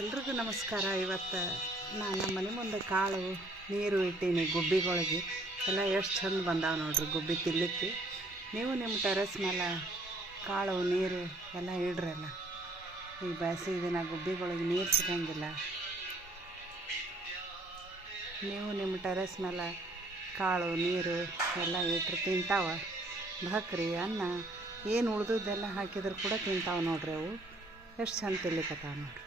ಎಲ್ರಿಗೂ ನಮಸ್ಕಾರ. ಇವತ್ತು ನಾನು ನಮ್ಮ ಮನೆ ಮುಂದೆ ಕಾಳು ನೀರು ಇಟ್ಟೀನಿ ಗುಬ್ಬಿಗಳಿಗೆ. ಎಲ್ಲ ಎಷ್ಟು ಚಂದ ಬಂದಾವೆ ನೋಡ್ರಿ ಗುಬ್ಬಿ ತಿನ್ನಲಿಕ್ಕೆ. ನೀವು ನಿಮ್ಮ ಟೆರೆಸ್ ಮೇಲೆ ಕಾಳು ನೀರು ಎಲ್ಲ ಇಡ್ರಲ್ಲ. ಈ ಬೇಸಿಗೆ ದಿನ ಗುಬ್ಬಿಗಳಿಗೆ ನೀರು ಸಿಗಂಗಿಲ್ಲ. ನೀವು ನಿಮ್ಮ ಟೆರೆಸ್ ಮೇಲೆ ಕಾಳು ನೀರು ಎಲ್ಲ ಇಟ್ಟರೆ ತಿಂತಾವೆ. ಭಕ್ರಿ ಅನ್ನ ಏನು ಉಳ್ದದ್ದೆಲ್ಲ ಹಾಕಿದ್ರೆ ಕೂಡ ತಿಂತಾವೆ ನೋಡ್ರಿ. ಅವು ಎಷ್ಟು ಚಂದ ತಿನ್ಲಿಕ್ಕತ್ತಾವ ನೋಡ್ರಿ.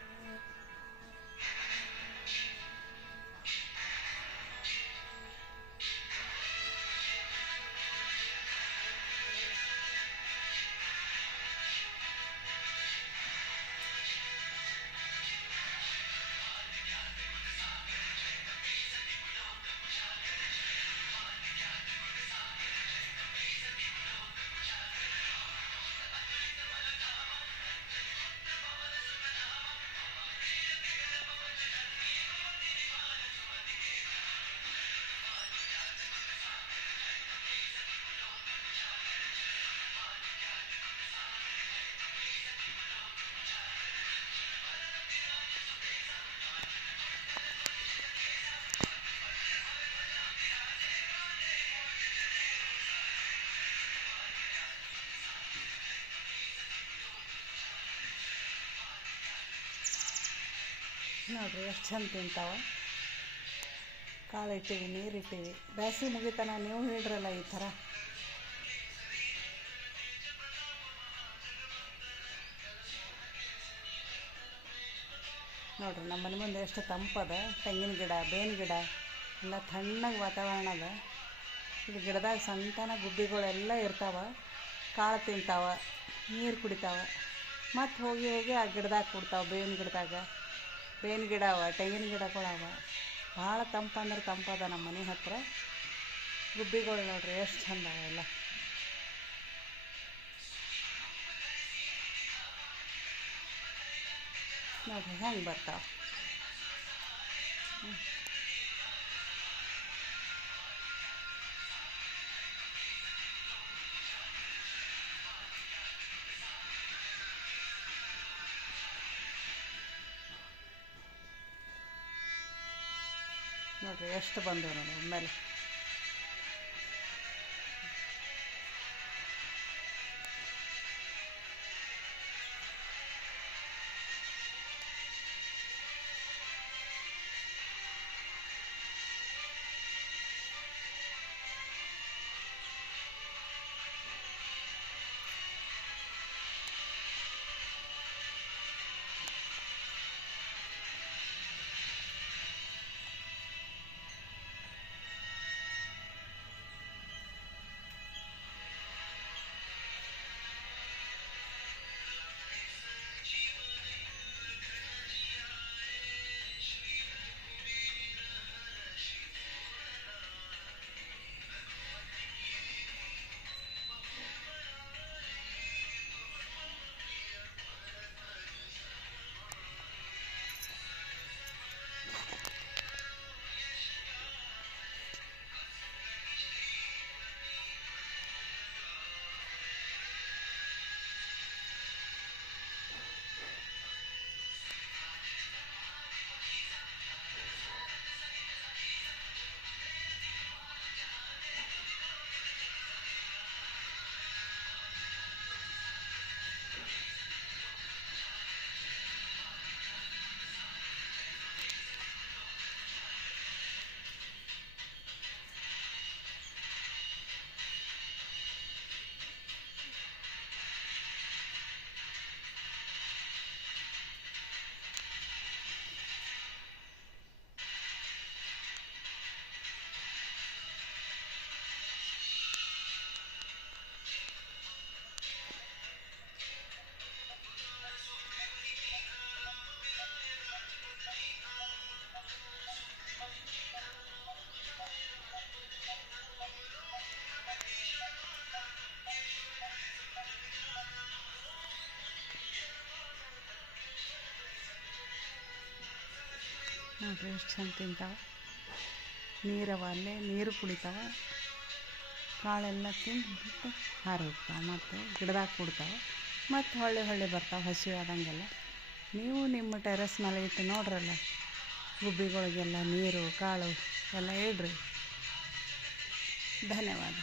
ನೋಡ್ರಿ ಎಷ್ಟು ಚಂದ ತಿಂತಾವೆ. ಕಾಳು ಇಟ್ಟೀವಿ, ನೀರು ಇಟ್ಟೀವಿ. ಬೇಸಿಗೆ ಮುಗಿತಾನ ನೀವು ಹೇಳ್ರಲ್ಲ ಈ ಥರ. ನೋಡ್ರಿ ನಮ್ಮ ಮನೆ ಮುಂದೆ ಎಷ್ಟು ತಂಪದ. ತೆಂಗಿನ ಗಿಡ, ಬೇವಿನ ಗಿಡ ಎಲ್ಲ ತಣ್ಣಗೆ ವಾತಾವರಣ ಅದ. ಇದು ಗಿಡದಾಗ ಸಂತಾನ ಗುಬ್ಬಿಗಳೆಲ್ಲ ಇರ್ತಾವೆ. ಕಾಳು ತಿಂತಾವೆ, ನೀರು ಕುಡಿತಾವೆ. ಮತ್ತು ಹೋಗಿ ಆ ಗಿಡದಾಗ ಕೊಡ್ತಾವೆ. ಬೇವಿನ ಗಿಡ ಅವ, ತೆಂಗಿನ ಗಿಡಗಳವ. ಭಾಳ ತಂಪಂದ್ರೆ ತಂಪದ ನಮ್ಮ ಮನೆ ಹತ್ರ. ಗುಬ್ಬಿಗಳು ನೋಡ್ರಿ ಎಷ್ಟು ಚಂದ ಅವೆಲ್ಲ. ನೋಡ್ರಿ ಹೆಂಗೆ ಬರ್ತಾವೆ. ನೋಡ್ರಿ ಎಷ್ಟು ಬಂದವು ನೋಡಿ ಒಮ್ಮೆಲೆ. ನೋಡ್ರಿ ಎಷ್ಟು ಚಂದ ತಿಂತಾವೆ. ನೀರವ ಅಲ್ಲೇ ನೀರು ಕುಡಿತಾವೆ. ಕಾಳೆಲ್ಲ ತಿಂದುಬಿಟ್ಟು ಹಾರಿ ಹೋಗ್ತಾವೆ. ಮತ್ತು ಗಿಡದಾಗ ಕೊಡ್ತಾವೆ. ಮತ್ತು ಹೊಳ್ಳಿ ಬರ್ತಾವೆ ಹಸಿವೆ ಆದಂಗೆಲ್ಲ. ನೀವು ನಿಮ್ಮ ಟೆರೆಸ್ ಮೇಲೆ ಇಟ್ಟು ನೋಡ್ರಲ್ಲ, ಗುಬ್ಬಿಗಳಿಗೆಲ್ಲ ನೀರು ಕಾಳು ಎಲ್ಲ ಇಡ್ರಿ. ಧನ್ಯವಾದ.